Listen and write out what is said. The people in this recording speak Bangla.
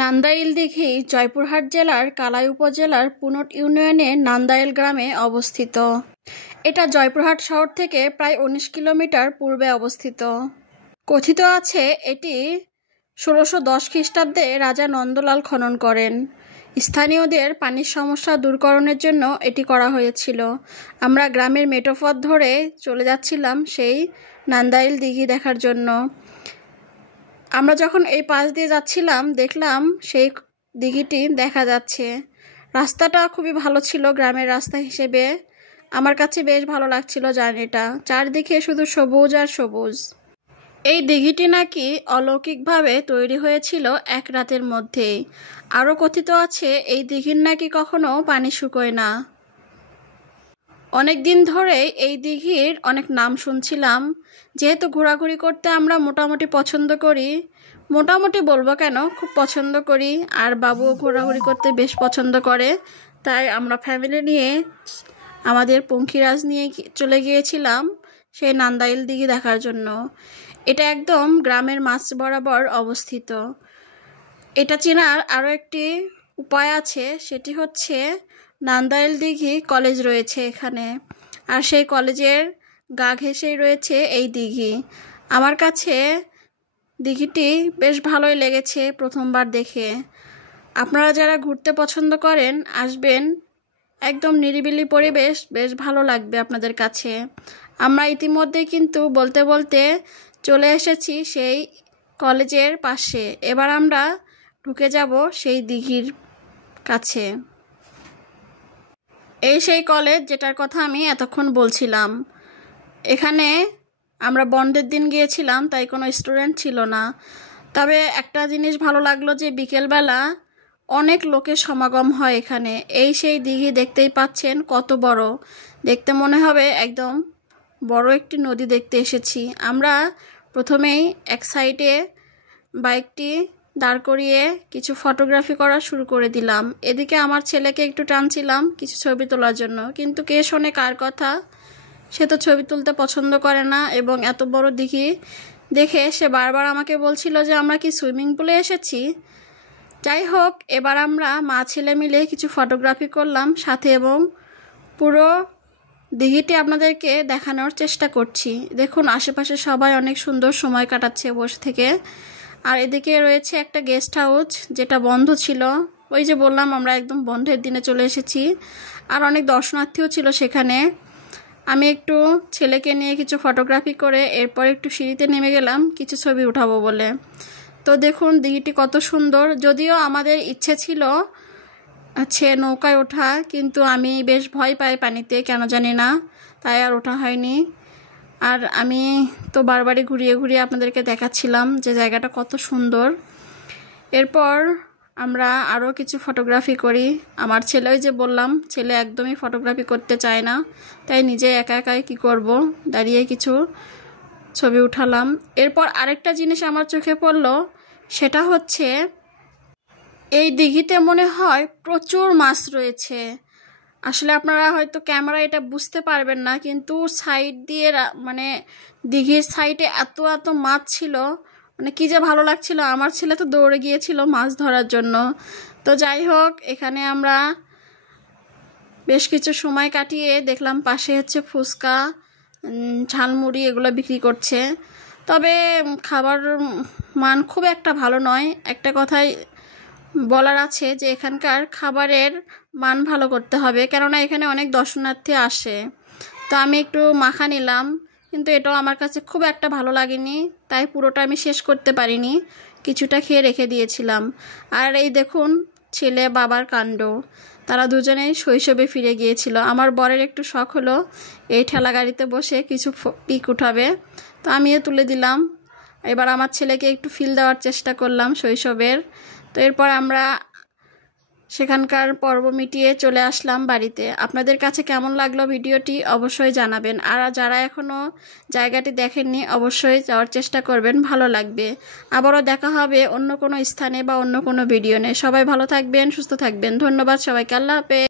নান্দাইল দিঘি জয়পুরহাট জেলার কালাই উপজেলার পুনট ইউনিয়নের নান্দাইল গ্রামে অবস্থিত। এটা জয়পুরহাট শহর থেকে প্রায় ১৯ কিলোমিটার পূর্বে অবস্থিত। কথিত আছে এটি ১৬১০ খ্রিস্টাব্দে রাজা নন্দলাল খনন করেন। স্থানীয়দের পানির সমস্যা দূরকরণের জন্য এটি করা হয়েছিল। আমরা গ্রামের মেঠোপথ ধরে চলে যাচ্ছিলাম সেই নান্দাইল দিঘি দেখার জন্য। আমরা যখন এই পাশ দিয়ে যাচ্ছিলাম দেখলাম সেই দিঘিটি দেখা যাচ্ছে। রাস্তাটা খুবই ভালো ছিল গ্রামের রাস্তা হিসেবে। আমার কাছে বেশ ভালো লাগছিল জার্নিটা। চারদিকে শুধু সবুজ আর সবুজ। এই দিঘিটি নাকি অলৌকিকভাবে তৈরি হয়েছিল এক রাতের মধ্যেই। আরও কথিত আছে এই দিঘির নাকি কখনো পানি শুকোয় না। অনেক দিন ধরে এই দিঘির অনেক নাম শুনছিলাম। যেহেতু ঘোরাঘুরি করতে আমরা মোটামুটি পছন্দ করি, মোটামুটি বলবো কেন, খুব পছন্দ করি, আর বাবুও ঘোরাঘুরি করতে বেশ পছন্দ করে, তাই আমরা ফ্যামিলি নিয়ে আমাদের পঙ্খিরাজ নিয়ে চলে গিয়েছিলাম সেই নান্দাইল দিঘি দেখার জন্য। এটা একদম গ্রামের মাঝ বরাবর অবস্থিত। এটা চেনার আরও একটি উপায় আছে, সেটি হচ্ছে নান্দাইল দিঘি কলেজ রয়েছে এখানে, আর সেই কলেজের গা ঘেঁষেই রয়েছে এই দিঘি। আমার কাছে দিঘিটি বেশ ভালোই লেগেছে প্রথমবার দেখে। আপনারা যারা ঘুরতে পছন্দ করেন আসবেন, একদম নিরিবিলি পরিবেশ, বেশ ভালো লাগবে আপনাদের কাছে। আমরা ইতিমধ্যেই কিন্তু বলতে বলতে চলে এসেছি সেই কলেজের পাশে। এবার আমরা ঢুকে যাব সেই দিঘির কাছে। এই সেই কলেজ যেটার কথা আমি এতক্ষণ বলছিলাম। এখানে আমরা বন্ধের দিন গিয়েছিলাম, তাই কোনো স্টুডেন্ট ছিল না। তবে একটা জিনিস ভালো লাগলো যে বিকেলবেলা অনেক লোকের সমাগম হয় এখানে। এই সেই দিঘি, দেখতেই পাচ্ছেন কত বড়। দেখতে মনে হবে একদম বড় একটি নদী দেখতে এসেছি। আমরা প্রথমেই এক সাইডে বাইকটি দাঁড় করিয়ে কিছু ফটোগ্রাফি করা শুরু করে দিলাম। এদিকে আমার ছেলেকে একটু টানছিলাম কিছু ছবি তোলার জন্য, কিন্তু কে শোনে কার কথা। সে তো ছবি তুলতে পছন্দ করে না, এবং এত বড় দিঘি দেখে সে বারবার আমাকে বলছিল যে আমরা কি সুইমিং পুলে এসেছি। যাই হোক, এবার আমরা মা ছেলে মিলে কিছু ফটোগ্রাফি করলাম সাথে, এবং পুরো দিঘিটি আপনাদেরকে দেখানোর চেষ্টা করছি। দেখুন আশেপাশে সবাই অনেক সুন্দর সময় কাটাচ্ছে বসে থেকে। আর এদিকে রয়েছে একটা গেস্ট হাউস যেটা বন্ধ ছিল। ওই যে বললাম আমরা একদম বন্ধের দিনে চলে এসেছি, আর অনেক দর্শনার্থীও ছিল সেখানে। আমি একটু ছেলেকে নিয়ে কিছু ফটোগ্রাফি করে এরপর একটু সিঁড়িতে নেমে গেলাম কিছু ছবি উঠাবো বলে। তো দেখুন দিঘিটি কত সুন্দর। যদিও আমাদের ইচ্ছে ছিল নৌকায় ওঠা, কিন্তু আমি বেশ ভয় পাই পানিতে, কেন জানি না, তাই আর ওঠা হয়নি। আর আমি তো বারবারই ঘুরিয়ে ঘুরিয়ে আপনাদেরকে দেখাচ্ছিলাম যে জায়গাটা কত সুন্দর। এরপর আমরা আরও কিছু ফটোগ্রাফি করি। আমার ছেলে, ওই যে বললাম, ছেলে একদমই ফটোগ্রাফি করতে চায় না, তাই নিজে একা একাই কী করব, দাঁড়িয়ে কিছু ছবি উঠালাম। এরপর আরেকটা জিনিস আমার চোখে পড়লো, সেটা হচ্ছে এই দিঘিতে মনে হয় প্রচুর মাছ রয়েছে। আসলে আপনারা হয়তো ক্যামেরা এটা বুঝতে পারবেন না, কিন্তু সাইড দিয়ে মানে দিঘির সাইডে এত এত মাছ ছিল, মানে কী যে ভালো লাগছিল। আমার ছেলে তো দৌড়ে গিয়েছিল মাছ ধরার জন্য। তো যাই হোক, এখানে আমরা বেশ কিছু সময় কাটিয়ে দেখলাম পাশে হচ্ছে ফুচকা, ঝালমুড়ি এগুলো বিক্রি করছে। তবে খাবার মান খুব একটা ভালো নয়। একটা কথাই বলার আছে যে এখানকার খাবারের মান ভালো করতে হবে, কেননা এখানে অনেক দর্শনার্থী আসে। তো আমি একটু মাখা নিলাম, কিন্তু এটাও আমার কাছে খুব একটা ভালো লাগেনি, তাই পুরোটা আমি শেষ করতে পারিনি, কিছুটা খেয়ে রেখে দিয়েছিলাম। আর এই দেখুন ছেলে বাবার কাণ্ড, তারা দুজনেই শৈশবে ফিরে গিয়েছিল। আমার বরের একটু শখ হলো এই ঠেলা গাড়িতে বসে কিছু পিক উঠাবে, তো আমিও তুলে দিলাম। এবার আমার ছেলেকে একটু ফিল দেওয়ার চেষ্টা করলাম শৈশবের। তো এরপর আমরা সেখানকার পর্ব মিটিয়ে চলে আসলাম বাড়িতে। আপনাদের কাছে কেমন লাগলো ভিডিওটি অবশ্যই জানাবেন, আর যারা এখনও জায়গাটি দেখেননি অবশ্যই যাওয়ার চেষ্টা করবেন, ভালো লাগবে। আবারও দেখা হবে অন্য কোনো স্থানে বা অন্য কোনো ভিডিও নিয়ে। সবাই ভালো থাকবেন, সুস্থ থাকবেন। ধন্যবাদ সবাইকে। আল্লাহ হাফেজ।